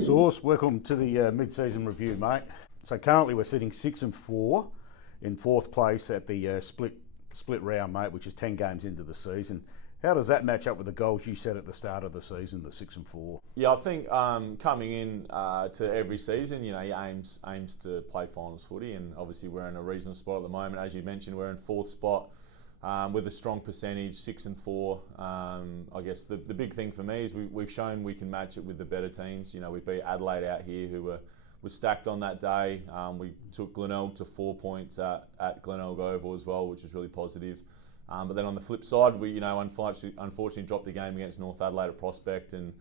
Source, welcome to the mid-season review, mate. So currently we're sitting 6 and 4 in fourth place at the split round, mate, which is 10 games into the season. How does that match up with the goals you set at the start of the season, the 6 and 4? Yeah, I think coming in to every season, you aims to play finals footy, and obviously we're in a reasonable spot at the moment. As you mentioned, we're in fourth spot with a strong percentage, 6 and 4. I guess the big thing for me is we've shown we can match it with the better teams. We beat Adelaide out here, who were stacked on that day. We took Glenelg to 4 points at Glenelg Oval as well, which was really positive. But then on the flip side, we unfortunately dropped the game against North Adelaide at Prospect, and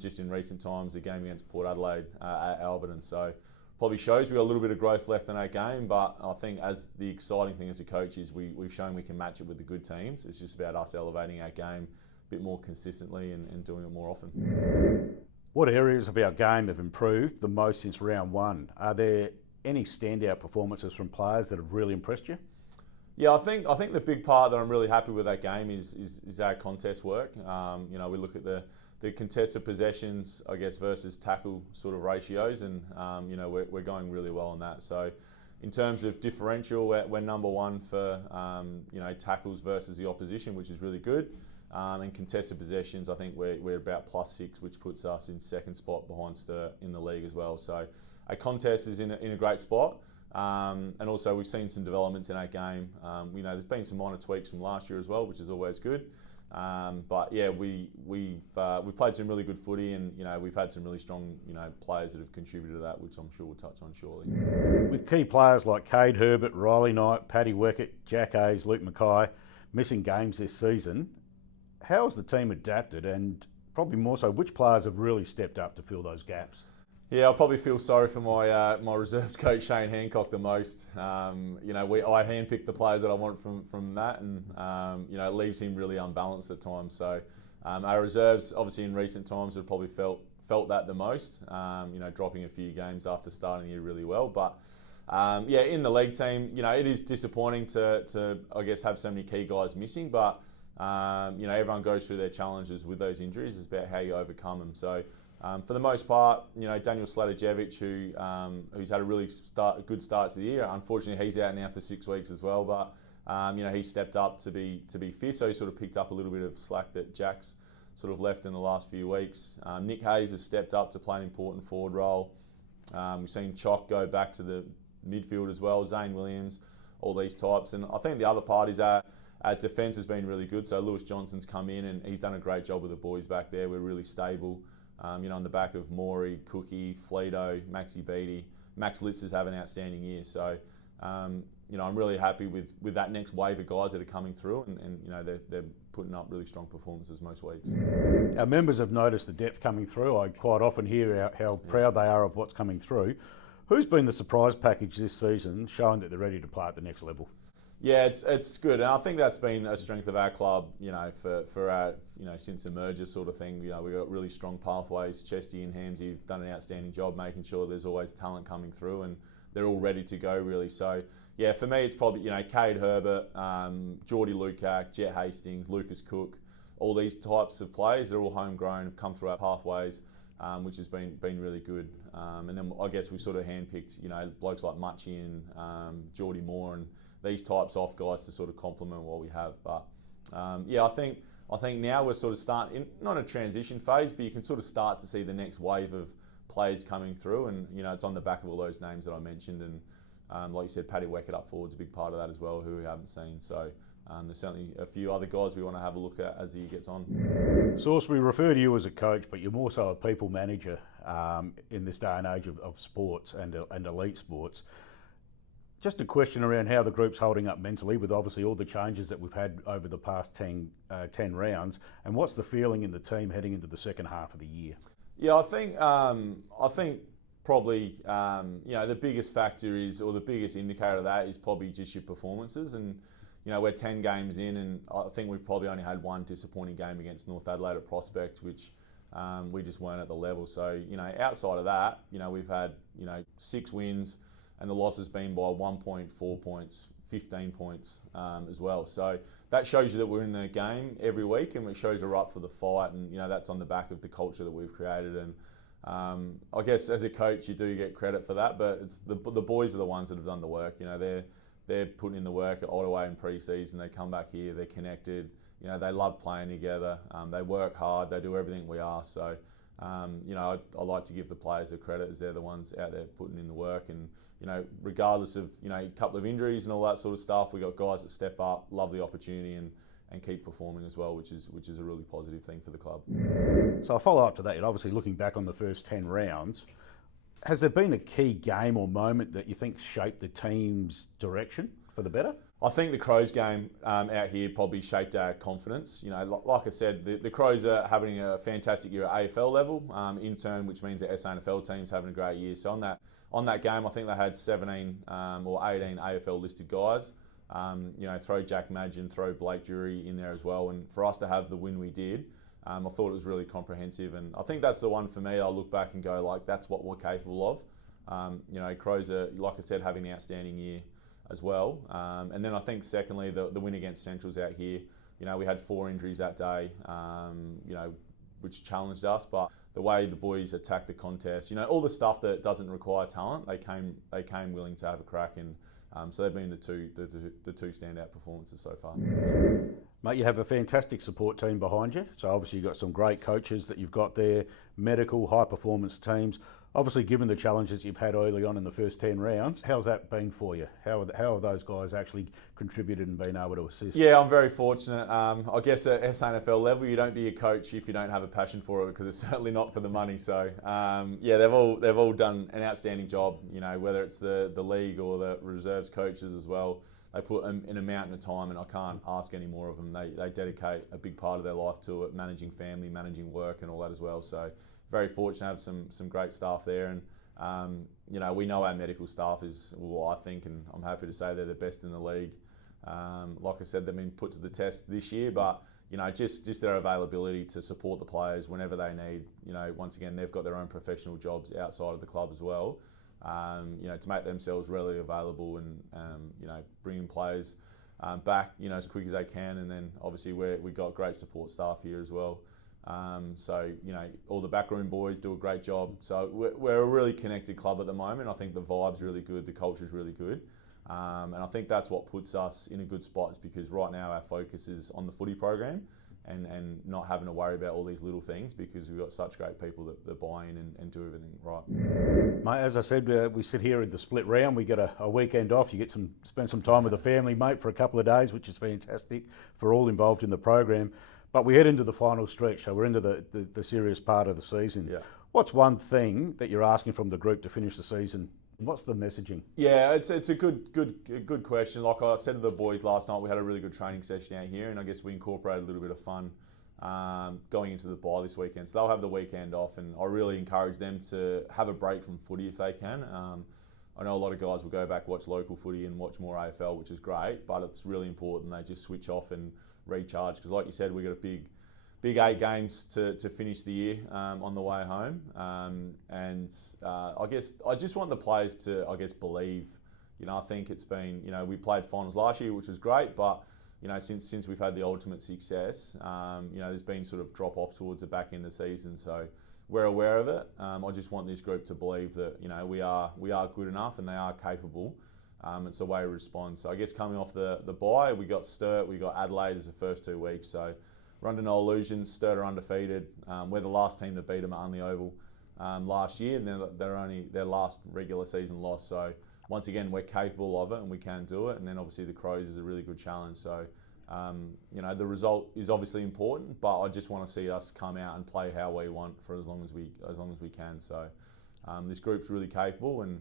just in recent times the game against Port Adelaide at Alberton. So probably shows we've got a little bit of growth left in our game, but I think as the exciting thing as a coach is we've shown we can match it with the good teams. It's just about us elevating our game a bit more consistently and doing it more often. What areas of our game have improved the most since round one? Are there any standout performances from players that have really impressed you? Yeah, I think the big part that I'm really happy with that game is our contest work. We look at the contested possessions, I guess, versus tackle sort of ratios, and we're going really well on that. So in terms of differential, we're number one for tackles versus the opposition, which is really good. And contested possessions, I think we're about +6, which puts us in second spot behind Sturt in the league as well. So our contest is in a great spot. And also we've seen some developments in our game. There's been some minor tweaks from last year as well, which is always good. But yeah, we've played some really good footy, and we've had some really strong players that have contributed to that, which I'm sure we'll touch on shortly. With key players like Cade Herbert, Riley Knight, Paddy Weckett, Jack Hayes, Luke Mackay missing games this season, how has the team adapted, and probably more so, which players have really stepped up to fill those gaps? Yeah, I'll probably feel sorry for my reserves coach Shane Hancock the most. I handpicked the players that I want from that, and it leaves him really unbalanced at times. So our reserves, obviously in recent times, have probably felt that the most. Dropping a few games after starting the year really well, but in the league team, it is disappointing to I guess have so many key guys missing, but everyone goes through their challenges with those injuries. It's about how you overcome them. So. For the most part, Daniel Sladajevic, who's had a really good start to the year. Unfortunately, he's out now for 6 weeks as well. But he stepped up to be fit, so he sort of picked up a little bit of slack that Jack's sort of left in the last few weeks. Nick Hayes has stepped up to play an important forward role. We've seen Chock go back to the midfield as well. Zane Williams, all these types, and I think the other part is our defence has been really good. So Lewis Johnson's come in and he's done a great job with the boys back there. We're really stable. On the back of Morey, Cookie, Fleeto, Maxi Beattie. Max Litz has had an outstanding year. So, I'm really happy with that next wave of guys that are coming through, and they're putting up really strong performances most weeks. Our members have noticed the depth coming through. I quite often hear how proud they are of what's coming through. Who's been the surprise package this season, showing that they're ready to play at the next level? Yeah, it's good, and I think that's been a strength of our club. For our since the merger sort of thing. We've got really strong pathways. Chesty and Hamsy have done an outstanding job making sure there's always talent coming through, and they're all ready to go really. So yeah, for me it's probably Cade Herbert, Geordie Lukac, Jet Hastings, Lucas Cook, all these types of players. They're all homegrown, have come through our pathways, which has been really good. And then I guess we sort of handpicked blokes like Muchie and Geordie Moore and these types of guys to sort of complement what we have. But I think now we're sort of starting, not a transition phase, but you can sort of start to see the next wave of players coming through, and it's on the back of all those names that I mentioned, and like you said, Paddy Weckett up forward's a big part of that as well, who we haven't seen. So there's certainly a few other guys we want to have a look at as the year gets on. Source, we refer to you as a coach, but you're more so a people manager in this day and age of sports and elite sports. Just a question around how the group's holding up mentally, with obviously all the changes that we've had over the past 10 rounds, and what's the feeling in the team heading into the second half of the year? Yeah, I think probably the biggest factor is, or the biggest indicator of that is probably just your performances, and we're 10 games in, and I think we've probably only had one disappointing game against North Adelaide at Prospect, which we just weren't at the level. So outside of that, we've had 6 wins. And the loss has been by 1.4 points, 15 points as well. So that shows you that we're in the game every week, and it shows you're up for the fight. And that's on the back of the culture that we've created. And I guess as a coach, you do get credit for that, but it's the boys are the ones that have done the work. You know, they're putting in the work at Ottawa in pre-season. They come back here, they're connected. You know, they love playing together. They work hard. They do everything we ask. So, you know, I like to give the players the credit as they're the ones out there putting in the work. And, you know, regardless of, you know, a couple of injuries and all that sort of stuff, we got guys that step up, love the opportunity, and keep performing as well, which is a really positive thing for the club. So I'll follow up to that. And obviously, looking back on the first 10 rounds, has there been a key game or moment that you think shaped the team's direction for the better? I think the Crows game out here probably shaped our confidence. You know, like I said, the Crows are having a fantastic year at AFL level, in turn, which means the SANFL team's having a great year. So on that game, I think they had 17 or 18 AFL listed guys. You know, throw Jack Madgen, throw Blake Jury in there as well. And for us to have the win we did, I thought it was really comprehensive. And I think that's the one for me. I'll look back and go, like, that's what we're capable of. You know, Crows are, like I said, having an outstanding year as well. And then I think secondly, the win against Central's out here. You know, we had 4 injuries that day, you know, which challenged us. But the way the boys attacked the contest, you know, all the stuff that doesn't require talent, they came willing to have a crack. And so they've been the two standout performances so far. Mate, you have a fantastic support team behind you. So obviously you've got some great coaches that you've got there, medical, high performance teams. Obviously, given the challenges you've had early on in the first 10 rounds, how's that been for you? How have those guys actually contributed and been able to assist? Yeah, I'm very fortunate. I guess at SANFL level, you don't be a coach if you don't have a passion for it, because it's certainly not for the money. So yeah, they've all done an outstanding job. You know, whether it's the league or the reserves coaches as well, they put in a mountain of time, and I can't ask any more of them. They dedicate a big part of their life to it, managing family, managing work, and all that as well. So very fortunate to have some great staff there, and you know, we know our medical staff is, well, I think, and I'm happy to say they're the best in the league. Like I said, they've been put to the test this year, but you know, just their availability to support the players whenever they need. You know, once again, they've got their own professional jobs outside of the club as well. You know, to make themselves readily available, and you know, bringing players back, you know, as quick as they can, and then obviously we've got great support staff here as well. So, you know, all the backroom boys do a great job. So we're a really connected club at the moment. I think the vibe's really good, the culture's really good. And I think that's what puts us in a good spot, is because right now our focus is on the footy program and not having to worry about all these little things, because we've got such great people that buy in and do everything right. Mate, as I said, we sit here in the split round. We get a weekend off. You get spend some time with the family, mate, for a couple of days, which is fantastic for all involved in the program. But we head into the final stretch, so we're into the serious part of the season. Yeah. What's one thing that you're asking from the group to finish the season? What's the messaging? Yeah, it's a good question. Like I said to the boys last night, we had a really good training session out here, and I guess we incorporated a little bit of fun going into the bye this weekend. So they'll have the weekend off, and I really encourage them to have a break from footy if they can. I know a lot of guys will go back, watch local footy and watch more AFL, which is great, but it's really important they just switch off and recharge, because like you said, we've got a big 8 games to finish the year on the way home, and I guess I just want the players to, I guess, believe. You know, I think it's been, you know, we played finals last year, which was great, but you know, since we've had the ultimate success, you know, there's been sort of drop off towards the back end of the season, so we're aware of it. I just want this group to believe that, you know, we are good enough and they are capable. It's the way we respond. So I guess coming off the bye, we got Sturt, we got Adelaide as the first 2 weeks. So we're under no illusions. Sturt are undefeated. We're the last team to beat them at Unley Oval last year, and they're only their last regular season loss. So once again, we're capable of it and we can do it. And then obviously the Crows is a really good challenge. So you know, the result is obviously important, but I just want to see us come out and play how we want for as long as we can. So. This group's really capable, and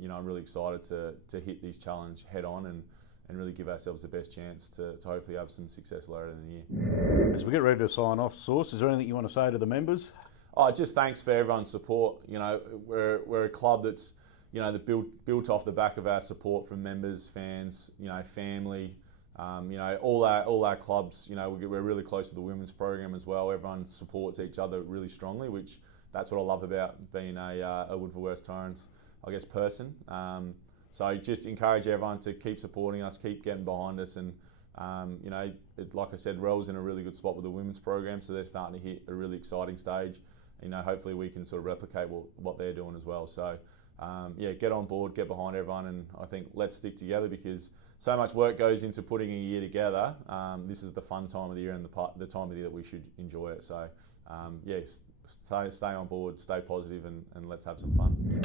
you know, I'm really excited to hit this challenge head on and really give ourselves the best chance to hopefully have some success later in the year. As we get ready to sign off, Source, is there anything you want to say to the members? Oh, just thanks for everyone's support. You know, we're a club that's, you know, that built off the back of our support from members, fans, you know, family. You know, all our clubs. You know, we're really close to the women's program as well. Everyone supports each other really strongly, which. That's what I love about being a Woodville West Torrens, I guess, person. So just encourage everyone to keep supporting us, keep getting behind us, and you know, like I said, Rel's in a really good spot with the women's program, so they're starting to hit a really exciting stage, hopefully we can sort of replicate what they're doing as well. So yeah, get on board, get behind everyone, and I think let's stick together because so much work goes into putting a year together. This is the fun time of the year and the time of the year that we should enjoy it. So yeah, stay on board, stay positive, and let's have some fun.